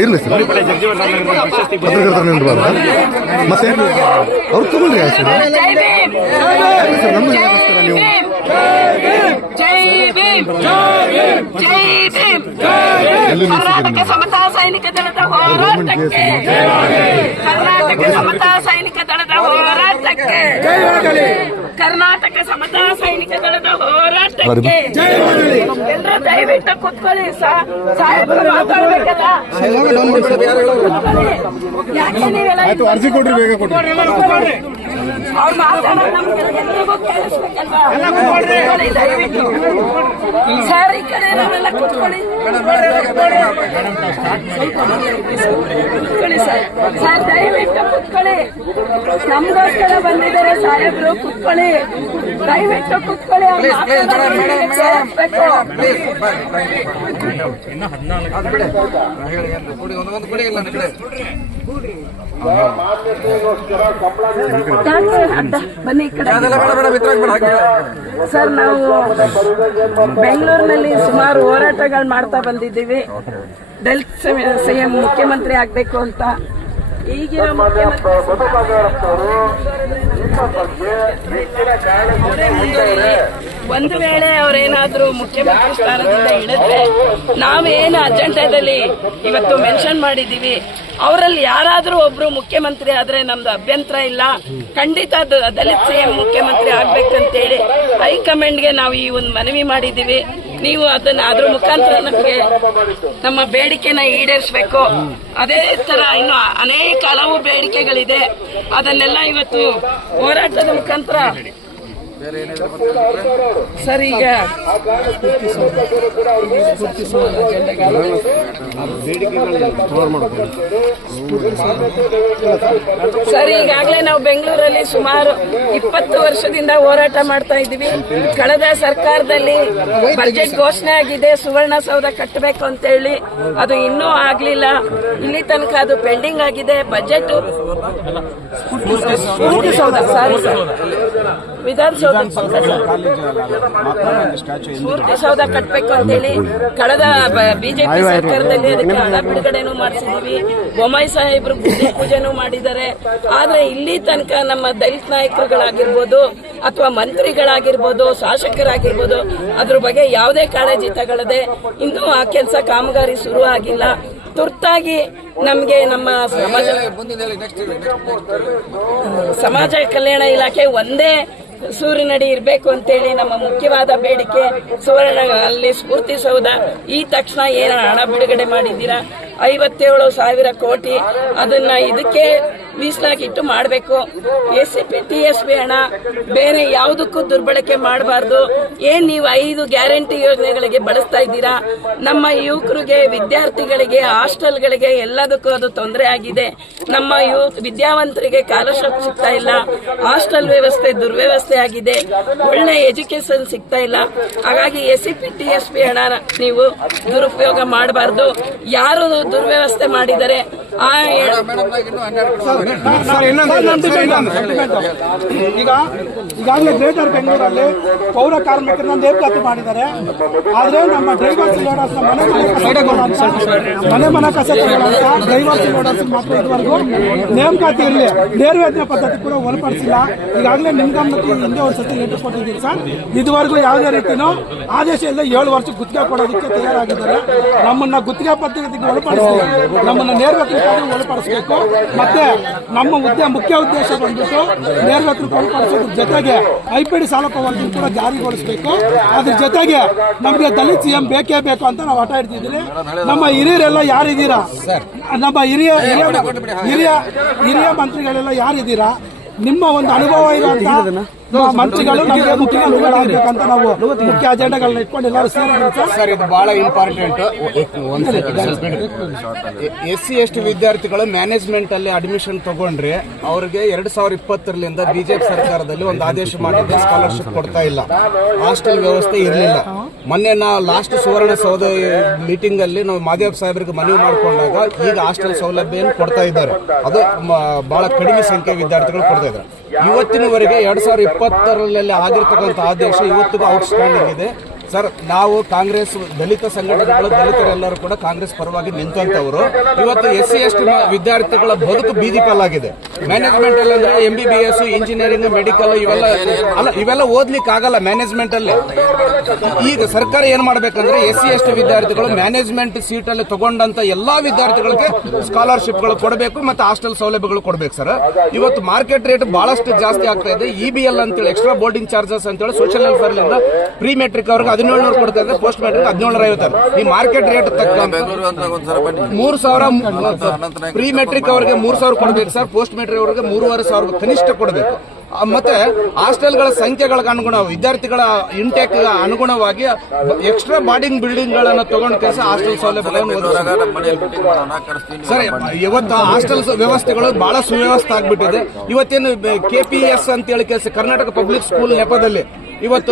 ಇರ್ಲಿ ಸರ್ ಪತ್ರಕರ್ತರ ನಿಲ್ಬಾರ್ದ ಮತ್ತೆ ಅವ್ರು ತಗೊಳ್ರಿ ಆಯ್ತು ಸರ್ ನಮ್ಮ ನೀವು ಕರ್ನಾಟಕ ಸಮತಾ ಸೈನಿಕ ದಳದ ಹೋರಾಟಕ್ಕೆ. ಕರ್ನಾಟಕ ಸಮತಾ ಸೈನಿಕ ದಳದ ಹೋರಾಟಕ್ಕೆ. ಕರ್ನಾಟಕ ಸಮತಾ ಸೈನಿಕ ದಳದ ಹೋರಾಟಕ್ಕೆ. ಎಲ್ಲರೂ ದಯವಿಟ್ಟು ಕುತ್ಕೊಳ್ಳಿ ಸಾಹೇಬ್ರು ಮಾತಾಡ್ಬೇಕಲ್ಲ. ಯಾಕೆ ನೀವೆಲ್ಲ ಅರ್ಜಿ ಕೊಡ್ರಿ ಬೇಗ ಕೊಡ್ರಿ. ಅವ್ರು ಮಾತಾಡೋದು ನಮ್ಗೆ ಎಲ್ರಿಗೂ ಕೇಳಿಸ್ಬೇಕಲ್ವಾ? ಕೂತ್ಕೊಳ್ಳಿ. ದಯವಿಟ್ಟು. ಸರ್ ಈ ಕಡೆ ಕೂತ್ಕೊಳ್ಳಿ. ಕೂತ್ಕೊಳ್ಳಿ ಸರ್. ಸರ್ ದಯವಿಟ್ಟು ಕೂತ್ಕೊಳ್ಳಿ. ನಮ್ಗೋಸ್ಕರ ಬಂದಿದ್ದಾರೆ ಸಾಹೇಬ್ರು ಕೂತ್ಕೊಳ್ಳಿ. ದಯವಿಟ್ಟು ಕೂತ್ಕೊಳ್ಳಿ? ಬನ್ನಿ ಈ ಕಡೆ ಸರ್ ನಾವು ಬೆಂಗಳೂರಿನಲ್ಲಿ ಸುಮಾರು ಹೋರಾಟಗಳು ಮಾಡ್ತಾ ಬಂದಿದ್ದೀವಿ ದಲಿತ ಸಿಎಂ ಮುಖ್ಯಮಂತ್ರಿ ಆಗ್ಬೇಕು ಅಂತ ಈಗಿನ ಮುಖ್ಯಮಂತ್ರಿ. ಒಂದು ವೇಳೆ ಅವರೇನಾದ್ರೂ ಮುಖ್ಯಮಂತ್ರಿ ಸ್ಥಾನದಿಂದ ಇಳಿದ್ರೆ ನಾವೇನು ಅಜೆಂಡಾದಲ್ಲಿ ಇವತ್ತು ಮೆನ್ಷನ್ ಮಾಡಿದ್ದೀವಿ. ಅವರಲ್ಲಿ ಯಾರಾದರೂ ಒಬ್ರು ಮುಖ್ಯಮಂತ್ರಿ ಆದ್ರೆ ನಮ್ದು ಅಭ್ಯಂತರ ಇಲ್ಲ. ಖಂಡಿತ ದಲಿತ ಸಿಎಂ ಮುಖ್ಯಮಂತ್ರಿ ಆಗ್ಬೇಕಂತೇಳಿ ಹೈಕಮಾಂಡ್ಗೆ ನಾವು ಈ ಒಂದು ಮನವಿ ಮಾಡಿದ್ದೀವಿ. ನೀವು ಅದನ್ನ ಅದ್ರ ಮುಖಾಂತರ ನಮಗೆ ನಮ್ಮ ಬೇಡಿಕೆನ ಈಡೇರಿಸಬೇಕು. ಅದೇ ತರ ಇನ್ನು ಅನೇಕ ಹಲವು ಬೇಡಿಕೆಗಳಿದೆ. ಅದನ್ನೆಲ್ಲ ಇವತ್ತು ಹೋರಾಟದ ಮುಖಾಂತರ ಸರ್, ಈಗ ಸರ್, ಈಗಾಗಲೇ ನಾವು ಬೆಂಗಳೂರಲ್ಲಿ ಸುಮಾರು ಇಪ್ಪತ್ತು ವರ್ಷದಿಂದ ಹೋರಾಟ ಮಾಡ್ತಾ ಇದ್ದೀವಿ. ಕಳೆದ ಸರ್ಕಾರದಲ್ಲಿ ಬಜೆಟ್ ಘೋಷಣೆ ಆಗಿದೆ ಸುವರ್ಣಸೌಧ ಕಟ್ಟಬೇಕು ಅಂತ ಹೇಳಿ. ಅದು ಇನ್ನೂ ಆಗ್ಲಿಲ್ಲ. ಇಲ್ಲಿ ತನಕ ಅದು ಪೆಂಡಿಂಗ್ ಆಗಿದೆ. ಬಜೆಟ್ ಸೌಧ. ಸಾರಿ ಸರ್ ವಿಧಾನಸೌಧ ಕಟ್ಟಬೇಕು ಸೌಧ ಕಟ್ಟಬೇಕು ಅಂತೇಳಿ ಕಳೆದ ಬಿಜೆಪಿ ಸರ್ಕಾರದಲ್ಲಿ ಅದಕ್ಕೆ ಹಣ ಬಿಡುಗಡೆನೂ ಮಾಡಿಸಿದೀವಿ. ಬೊಮ್ಮಾಯಿ ಸಾಹೇಬ್ರು ಗುಡಿ ಪೂಜೆನೂ ಮಾಡಿದ್ದಾರೆ. ಆದ್ರೆ ಇಲ್ಲಿ ತನಕ ನಮ್ಮ ದಲಿತ ನಾಯಕರುಗಳಾಗಿರ್ಬೋದು ಅಥವಾ ಮಂತ್ರಿಗಳಾಗಿರ್ಬೋದು ಶಾಸಕರಾಗಿರ್ಬೋದು ಅದ್ರ ಬಗ್ಗೆ ಯಾವುದೇ ಕಾಳಜಿ ತಗೊಳ್ಳದೆ ಇನ್ನೂ ಆ ಕೆಲಸ ಕಾಮಗಾರಿ ಶುರು ಆಗಿಲ್ಲ ತುರ್ತಾಗಿ ನಮಗೆ ನಮ್ಮ ಸಮಾಜ ಸಮಾಜ ಕಲ್ಯಾಣ ಇಲಾಖೆ ಒಂದೇ ಸೂರಿನಡಿ ಇರಬೇಕು ಅಂತೇಳಿ ನಮ್ಮ ಮುಖ್ಯವಾದ ಬೇಡಿಕೆ ಸುವರ್ಣ ಅಲ್ಲಿ ಸ್ಫೂರ್ತಿ ಸೌಧ ಈ ತಕ್ಷಣ ಏನು ಹಣ ಬಿಡುಗಡೆ ಮಾಡಿದ್ದೀರಾ? ಐವತ್ತೇಳು ಸಾವಿರ ಕೋಟಿ ಅದನ್ನ ಇದಕ್ಕೆ ಮೀಸಲಾಗಿಟ್ಟು ಮಾಡಬೇಕು. S C P T S B ಹಣ ಬೇರೆ ಯಾವುದಕ್ಕೂ ದುರ್ಬಳಕೆ ಮಾಡಬಾರ್ದು. ಏನ್ ನೀವು ಐದು ಗ್ಯಾರಂಟಿ ಯೋಜನೆಗಳಿಗೆ ಬಳಸ್ತಾ ಇದ್ದೀರಾ? ನಮ್ಮ ಯುವಕರಿಗೆ, ವಿದ್ಯಾರ್ಥಿಗಳಿಗೆ, ಹಾಸ್ಟೆಲ್ಗಳಿಗೆ ಎಲ್ಲದಕ್ಕೂ ಅದು ತೊಂದರೆ ಆಗಿದೆ. ನಮ್ಮ ಯುವ ವಿದ್ಯಾವಂತರಿಗೆ ಸ್ಕಾಲರ್ಶಿಪ್ ಸಿಗ್ತಾ ಇಲ್ಲ. ಹಾಸ್ಟೆಲ್ ವ್ಯವಸ್ಥೆ ದುರ್ವ್ಯವಸ್ಥೆ ಆಗಿದೆ. ಒಳ್ಳೆ ಎಜುಕೇಶನ್ ಸಿಗ್ತಾ ಇಲ್ಲ. ಹಾಗಾಗಿ S C P T S B ಹಣ ನೀವು ದುರುಪಯೋಗ ಮಾಡಬಾರ್ದು. ಯಾರು ದುರ್ವ್ಯವಸ್ಥೆ ಮಾಡಿದರೆ ಆ. ಈಗ ಈಗಾಗಲೇ ಗ್ರೇಟರ್ ಬೆಂಗಳೂರಲ್ಲಿ ಪೌರ ಕಾರ್ಮಿಕರನ್ನ ನೇಮಕಾತಿ ಮಾಡಿದ್ದಾರೆ. ಆದ್ರೆ ನಮ್ಮ ಡ್ರೈವರ್ಸ್ ಲೋಡರ್ಸ್ ಮನೆ ಮನೆ ಕಸ ಮನೆ ಮನೆ ಕಸ ಕೊಡುವಂತ ಡ್ರೈವರ್ಸ್ ಲೋಡರ್ಸ್ ಮಾತ್ರ ಇದುವರೆಗೂ ನೇಮಕಾತಿ ಇರಲಿ. ನೇರವೇತನ ಪದ್ಧತಿ ಕೂಡ ಒಳಪಡಿಸಿಲ್ಲ. ಈಗಾಗಲೇ ನಿಮ್ ಗಮನಕ್ಕೆ ಹಿಂದೆ ಒಂದು ಸತಿ ಲೆಟರ್ ಕೊಟ್ಟಿದ್ದೀರಿ ಸರ್. ಇದುವರೆಗೂ ಯಾವುದೇ ರೀತಿಯೂ ಆದೇಶ ಇಲ್ಲ ಏಳು ವರ್ಷ ಗುತ್ತಿಗೆ ಕೊಡೋದಕ್ಕೆ ತಯಾರಾಗಿದ್ದಾರೆ. ನಮ್ಮನ್ನ ಗುತ್ತಿಗೆ ಪದ್ಧತಿಗೆ ಒಳಪಡಿಸಿ ನಮ್ಮನ್ನ ನೇರವೇತನ ಒಳಪಡಿಸಬೇಕು. ಮತ್ತೆ ನಮ್ಮ ಹುದ್ದೆ ಮುಖ್ಯ ಉದ್ದೇಶ ಬಂದ್ಬಿಟ್ಟು ನೇರವೇತನ ಒಳಪಡಿಸೋದ್ರ ಜೊತೆಗೆ ಐಪಿಡಿ ಸಾಲ ಪವರ್ಟಿ ಕೂಡ ಜಾರಿಗೊಳಿಸಬೇಕು. ಅದ್ರ ಜೊತೆಗೆ ನಮಗೆ ದಲಿತ ಸಿಎಂ ಬೇಕೇ ಬೇಕು ಅಂತ ನಾವು ಆಟ ಇಡ್ತಿದ್ದೀವಿ ನಮ್ಮ ಹಿರಿಯರೆಲ್ಲ ಯಾರಿದ್ದೀರಾ? ನಮ್ಮ ಹಿರಿಯ ಹಿರಿಯ ಹಿರಿಯ ಮಂತ್ರಿಗಳೆಲ್ಲ ಯಾರಿದ್ದೀರಾ? ನಿಮ್ಮ ಒಂದು ಅನುಭವ ಇರುವಂತಹ ಮಂತ್ರಿಗಳು ನಮಗೆ ಮುಖ್ಯಮಂತ್ರಿಗಳಾಗಬೇಕಂತ ನಾವು ಮುಖ್ಯ ಅಜೆಂಡಾಗಳನ್ನ ಇಟ್ಕೊಂಡು ಎಲ್ಲರೂ ಸರ್ ಇದು ಬಹಳ important S C S T ವಿದ್ಯಾರ್ಥಿಗಳು ಮ್ಯಾನೇಜ್ಮೆಂಟ್ ಅಲ್ಲಿ ಅಡ್ಮಿಷನ್ ತಗೊಂಡ್ರೆ ಅವ್ರಿಗೆ ಎರಡ್ ಸಾವಿರದ ಇಪ್ಪತ್ತರಲ್ಲಿಂದ ಬಿಜೆಪಿ ಸರ್ಕಾರದಲ್ಲಿ ಒಂದು ಆದೇಶ ಮಾಡಿದ್ರೆ ಸ್ಕಾಲರ್ಶಿಪ್ ಕೊಡ್ತಾ ಇಲ್ಲ. ಹಾಸ್ಟೆಲ್ ವ್ಯವಸ್ಥೆ ಇರಲಿಲ್ಲ. ಮೊನ್ನೆ ನಾ ಲಾಸ್ಟ್ ಸುವರ್ಣ ಸೌಧ ಮೀಟಿಂಗ್ ಅಲ್ಲಿ ನಾವು ಮಾದೇವ್ ಸಾಹೇಬರಿಗೆ ಮನವಿ ಮಾಡಿಕೊಂಡಾಗ ಈಗ ಹಾಸ್ಟೆಲ್ ಸೌಲಭ್ಯ ಕೊಡ್ತಾ ಇದ್ದಾರೆ. ಅದು ಬಹಳ ಕಡಿಮೆ ಸಂಖ್ಯೆ ವಿದ್ಯಾರ್ಥಿಗಳು ಕೊಡ್ತಾ ಇದ್ದಾರೆ. ಇವತ್ತಿನವರೆಗೆ ಎರಡ್ ಸಾವಿರದ ಇಪ್ಪತ್ತರಲ್ಲಿ ಆಗಿರ್ತಕ್ಕಂಥ ಆದೇಶ ಇವತ್ತಿಗೂ ಔಟ್ಸ್ಟ್ಯಾಂಡಿಂಗ್ ಇದೆ. ಸರ್, ನಾವು ಕಾಂಗ್ರೆಸ್ ದಲಿತ ಸಂಘಟನೆಗಳು, ದಲಿತರೆಲ್ಲರೂ ಕೂಡ ಕಾಂಗ್ರೆಸ್ ಪರವಾಗಿ ನಿಂತಂತವರು. ಇವತ್ತು ಎಸ್ ಸಿ ಎಸ್ ಟಿ ವಿದ್ಯಾರ್ಥಿಗಳ ಬದುಕು ಬೀದಿ ಪಾಲಾಗಿದೆ ಮ್ಯಾನೇಜ್ಮೆಂಟ್ ಅಲ್ಲಿ ಅಂದ್ರೆ M B B S engineering medical ಇವೆಲ್ಲ ಅಲ್ಲ, ಇವೆಲ್ಲ ಓದ್ಲಿಕ್ಕೆ ಆಗಲ್ಲ ಮ್ಯಾನೇಜ್ಮೆಂಟ್ ಅಲ್ಲಿ. ಈಗ ಸರ್ಕಾರ ಏನ್ ಮಾಡ್ಬೇಕಂದ್ರೆ ಎಸ್ ಸಿ ಎಸ್ ಟಿ ವಿದ್ಯಾರ್ಥಿಗಳು ಮ್ಯಾನೇಜ್ಮೆಂಟ್ ಸೀಟ್ ಅಲ್ಲಿ ತಗೊಂಡಂತ ಎಲ್ಲಾ ವಿದ್ಯಾರ್ಥಿಗಳಿಗೆ ಸ್ಕಾಲರ್ಶಿಪ್ಗಳು ಕೊಡಬೇಕು ಮತ್ತೆ ಹಾಸ್ಟೆಲ್ ಸೌಲಭ್ಯಗಳು ಕೊಡಬೇಕು, ಸರ್. ಇವತ್ತು ಮಾರ್ಕೆಟ್ ರೇಟ್ ಬಹಳಷ್ಟು ಜಾಸ್ತಿ ಆಗ್ತಾ ಇದೆ. ಇ ಬಿ ಎಲ್ ಅಂತೇಳಿ ಎಕ್ಸ್ಟ್ರಾ ಬೋರ್ಡಿಂಗ್ ಚಾರ್ಜಸ್ ಅಂತೇಳಿ ಸೋಷಿಯಲ್ ವೆಲ್ಫೇರ್ ಪ್ರೀ ಮೆಟ್ರಿಕ್ ಅವ್ರಿಗೆ ಹದಿನೇಳು ಕೊಡ್ತಾ ಇದ್ದಾರೆ ಪೋಸ್ಟ್ ಮ್ಯಾಟ್ರಿಕ್ ಹದಿನೇಳು ಐವತ್ತಾರು ಈ ಮಾರ್ಕೆಟ್ ರೇಟ್ ಬನ್ನಿ. ಮೂರು ಸಾವಿರ ಪ್ರೀ ಮೆಟ್ರಿಕ್ ಅವರಿಗೆ ಮೂರು ಸಾವಿರ ಕೊಡಬೇಕು ಸರ್ ಪೋಸ್ಟ್ ಮೆಟ್ರಿಕ್ ಅವರಿಗೆ ಮೂರುವರೆ ಸಾವಿರ ಕನಿಷ್ಠ ಕೊಡಬೇಕು. ಮತ್ತೆ ಹಾಸ್ಟೆಲ್ಗಳ ಸಂಖ್ಯೆಗಳಿಗೆ ಅನುಗುಣ ವಿದ್ಯಾರ್ಥಿಗಳ ಇಂಟೇಕ್ ಅನುಗುಣವಾಗಿ ಎಕ್ಸ್ಟ್ರಾ ಬಾಡಿಂಗ್ ಬಿಲ್ಡಿಂಗ್ ಗಳನ್ನ ತಗೊಂಡ ಕೆಲಸ ಹಾಸ್ಟೆಲ್ ಸೌಲಭ್ಯ ಸರಿ ಇವತ್ತು ಹಾಸ್ಟೆಲ್ ವ್ಯವಸ್ಥೆಗಳು ಬಹಳ ಸುವ್ಯವಸ್ಥೆ ಆಗ್ಬಿಟ್ಟಿದೆ. ಇವತ್ತೇನು ಕೆಪಿಎಸ್ ಅಂತ ಹೇಳಿ ಕೆಲಸ ಕರ್ನಾಟಕ ಪಬ್ಲಿಕ್ ಸ್ಕೂಲ್ ನೆಪದಲ್ಲಿ. ಇವತ್ತು